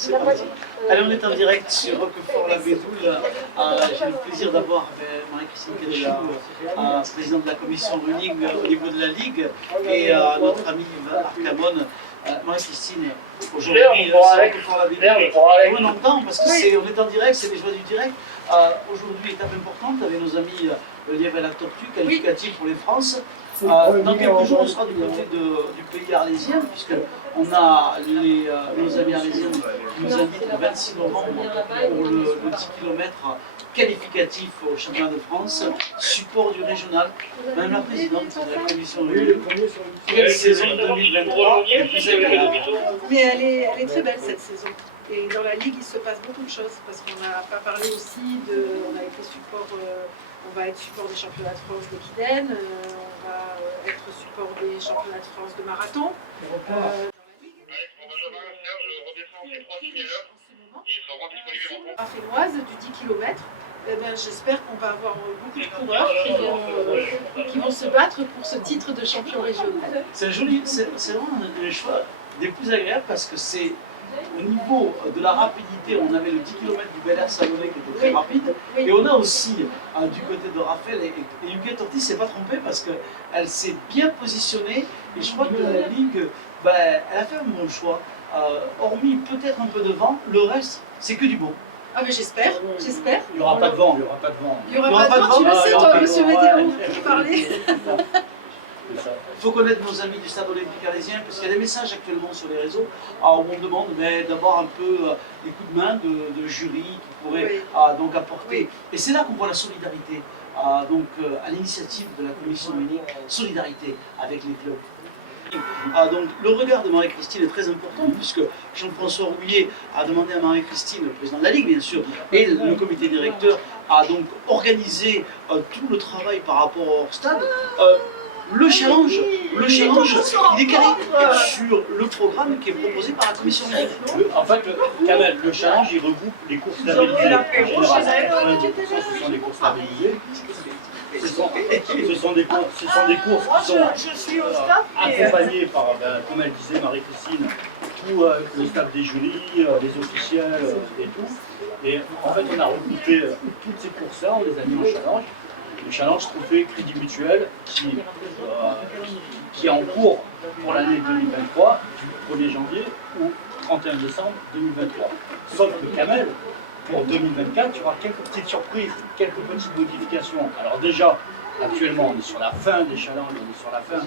C'est parti. Allez, on est en direct sur Roquefort-la-Bédoule. J'ai le plaisir d'avoir Marie-Christine Cadichou, présidente de la commission running au niveau de la Ligue, et notre ami Arcamon. Marie-Christine, aujourd'hui, Roquefort-la-Bédoule, on entend parce qu'on est en direct, c'est les joies du direct. Aujourd'hui, étape importante avec nos amis le lièvre et la tortue, qualificatif pour les France. Dans quelques jours, on sera du côté du pays arlésien, puisque on a nos amis arlésiens qui nous invitent le 26 novembre pour le 10 km qualificatif au championnat de France, support du régional. Madame la présidente de la commission quelle saison 2023 est plus agréable? Mais elle est très belle cette saison. Et dans la Ligue, il se passe beaucoup de choses, parce qu'on n'a pas parlé aussi on a été support, on va être support des championnats de France de Kiden, on va être support des championnats de France de marathon. Fénoise du 10 km. Eh ben, j'espère qu'on va avoir beaucoup de coureurs qui vont se battre pour ce titre de champion régional. C'est joli, c'est vraiment un choix des plus agréables parce que c'est au niveau de la rapidité, on avait le 10 km du Bel Air Salonné qui était très rapide, et on a aussi du côté de Raphaël, et Huguette Ortiz ne s'est pas trompée parce qu'elle s'est bien positionnée, et je crois que la Ligue, elle a fait un bon choix, hormis peut-être un peu de vent, le reste c'est que du bon. Ah mais j'espère. Il n'y aura pas de vent, il n'y aura pas de vent. Il n'y aura pas de vent, tu le sais toi, monsieur Météo, tu parlais. Il faut connaître nos amis du Stade olympique arlésien parce qu'il y a des messages actuellement sur les réseaux où on demande d'avoir un peu des coups de main de jury qui pourraient donc apporter. Et c'est là qu'on voit la solidarité, donc à l'initiative de la commission unique, solidarité avec les clubs. Donc le regard de Marie-Christine est très important puisque Jean-François Rouillet a demandé à Marie-Christine, le président de la Ligue bien sûr, et le comité directeur a donc organisé tout le travail par rapport au hors-stade. Le challenge, il est calé sur le programme qui est proposé par la commission unique. En fait, le challenge, il regroupe les courses labellisées. En général, 90%, ce sont des courses labellisées. Ce sont des courses qui sont accompagnées par, comme elle disait Marie-Christine, tout le staff des jurys, les officiels et tout. Et en fait, on a regroupé toutes ces courses-là, on les a mis au challenge. Le challenge trophée Crédit Mutuel qui est en cours pour l'année 2023, du 1er janvier au 31 décembre 2023. Sauf que Kamel, pour 2024, il y aura quelques petites surprises, quelques petites modifications. Alors déjà, actuellement, on est sur la fin des challenges, on est sur la fin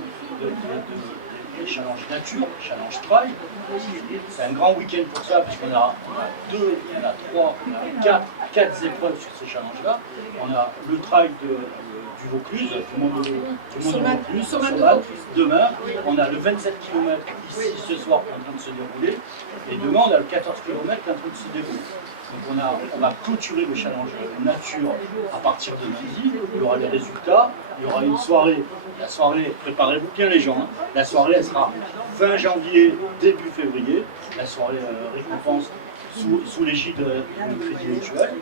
des challenges nature, challenge trail. C'est un grand week-end pour ça, puisqu'on a quatre épreuves sur ces challenges-là. On a le trail du Vaucluse, du monde de Vaucluse, demain. On a le 27 km ici ce soir qui est en train de se dérouler. Et demain, on a le 14 km qui est en train de se dérouler. Donc on va clôturer le challenge nature à partir de midi. Il y aura les résultats, il y aura une soirée. La soirée, préparez-vous bien les gens, la soirée elle sera fin janvier, début février. La soirée récompense sous l'égide du Crédit Mutuel.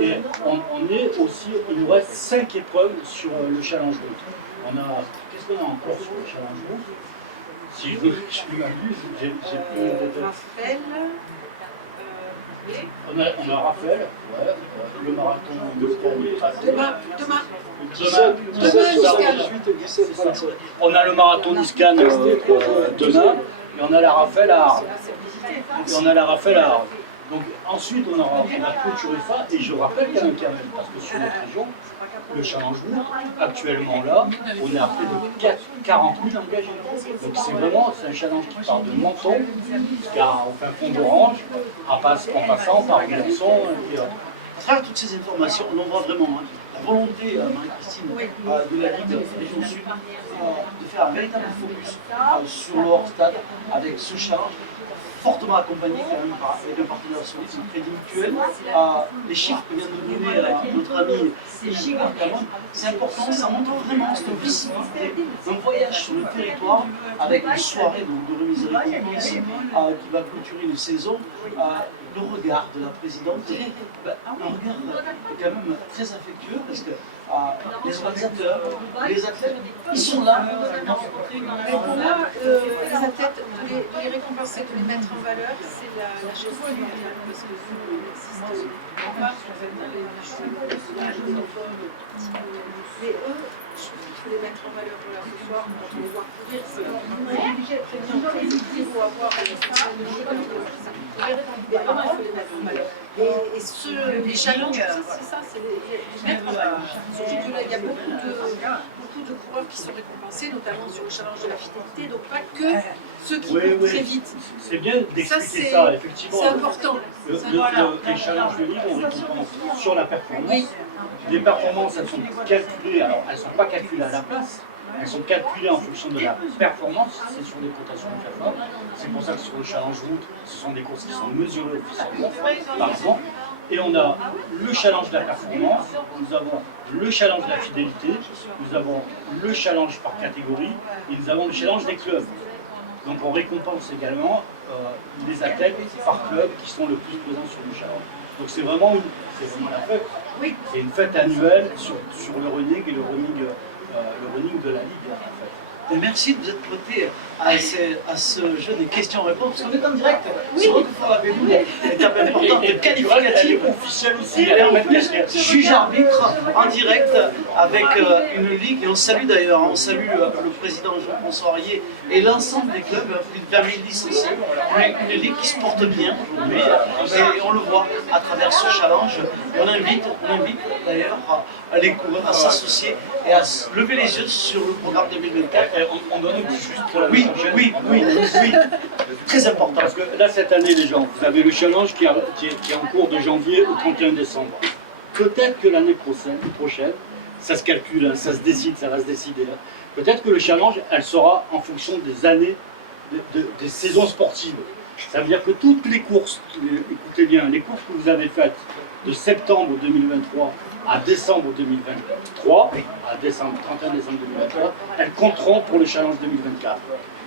Et on est aussi, il nous reste 5 épreuves sur le challenge route. Qu'est-ce qu'on a encore sur le challenge route? Si je m'amuse, j'ai Raphaël. On a Raphaël, le marathon Demain. On a le marathon Niscan demain, et on a la Raphaël à Arles. Donc ensuite on a clôturé ça, et je rappelle qu'il y a un Kamel, parce que sur notre région, le challenge route, actuellement là, on est à près de 40 000 engagés. Donc c'est un challenge qui part de Menton au fin fond d'Orange, en passant par Bilançon et autres. À travers toutes ces informations, on voit vraiment la volonté, Marie-Christine, de la Ligue de Région Sud de faire un véritable focus sur le hors-stade avec ce challenge fortement accompagné quand même avec un partenaire solide, le Crédit Mutuel. Les chiffres que vient de donner notre ami Iji Arcamon, c'est important, ça montre vraiment cette visibilité d'un voyage sur le territoire avec une soirée de remise de récompense qui va clôturer une saison. Le regard de la présidente, un regard quand même très affectueux parce que les organisateurs, les athlètes, ils sont là. Mais pour moi, les athlètes, les récompenser, de les mettre mettre en valeur, c'est la gestion locale, parce que nous, on existe en marche, en fait, les mais eux, je trouve qu'il faut les mettre en valeur. Voilà, ce soir, on va les voir courir, c'est obligé d'être bien précis pour avoir mais vraiment, il faut les mettre en valeur. Et les challenges, c'est ça, c'est les mettre en valeur. Surtout que là, il y a beaucoup de coureurs qui sont récompensés, notamment sur le challenge de la fidélité, donc pas que ceux qui courent très vite. C'est bien d'expliquer ça, effectivement. C'est important. Les challenges de ligue, on récompense sur la performance. Oui. Les performances, elles sont calculées, alors elles ne sont pas calculées à la place, elles sont calculées en fonction de la performance, c'est sur des cotations très fortes. C'est pour ça que sur le challenge route, ce sont des courses qui sont mesurées officiellement, par exemple. Et on a le challenge de la performance, nous avons le challenge de la fidélité, nous avons le challenge par catégorie et nous avons le challenge des clubs. Donc on récompense également les athlètes par club qui sont le plus présents sur le challenge. Donc c'est vraiment la fête. Oui. C'est une fête annuelle sur le running et le running de la Ligue en fait. Et merci de vous être prêté à ce jeu des questions-réponses, parce qu'on est en direct sur Roquefort la Bédoule, étape importante de qualificative. Officielle aussi, Et on est juge arbitre en direct avec une ligue, et on salue d'ailleurs, on salue le président Jean-François Arié et l'ensemble des clubs, plus de 20 000 licenciés, une ligue qui se porte bien aujourd'hui, et on le voit à travers ce challenge. Et on invite d'ailleurs les coureurs à s'associer et à lever les yeux sur le programme 2024. On donne juste pour la Oui, très important. Parce que là, cette année, les gens, vous avez le challenge qui est en cours de janvier au 31 décembre. Peut-être que l'année prochaine, ça se calcule, hein, ça se décide, ça va se décider. Hein. Peut-être que le challenge, elle sera en fonction des années, des saisons sportives. Ça veut dire que toutes les courses, écoutez bien, les courses que vous avez faites de septembre 2023 à décembre 2023, à 31 décembre 2023, elles compteront pour le challenge 2024.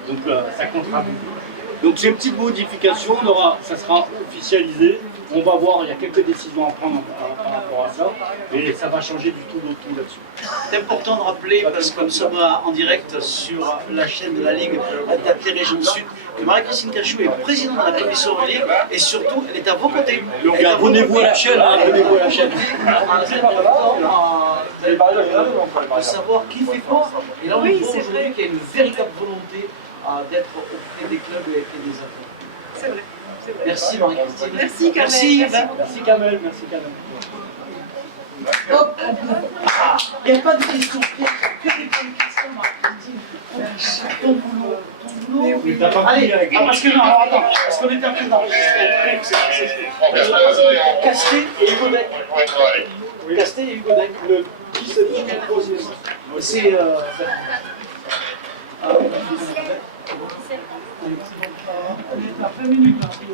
Donc ça comptera beaucoup. Donc ces petites modifications, ça sera officialisé. On va voir, il y a quelques décisions à prendre par rapport à ça, mais ça va changer du tout là-dessus. C'est important de rappeler, parce que nous sommes en direct sur la chaîne de la Ligue d'Athlée Région Sud, que Marie-Christine Cachou est présidente de la commission de Ligue, et surtout, elle est à vos côtés. Donc abonnez-vous à la chaîne, abonnez-vous à la chaîne. De savoir qui fait quoi. Et là, on voit aujourd'hui qu'il y a une véritable volonté d'être auprès des clubs et des athlètes. C'est vrai. Merci Marie-Christine. Merci Kamel. Merci Kamel. Hop, il n'y a pas de questions pièges, que des bonnes questions Marie-Christine. Ton boulot. Mais t'as pas Allez, avec parce que non, alors attends, parce qu'on était en train d'enregistrer. Casté et Hugo Deck. Casté et Hugo Deck. Le 17 c'est... On est à 20 minutes.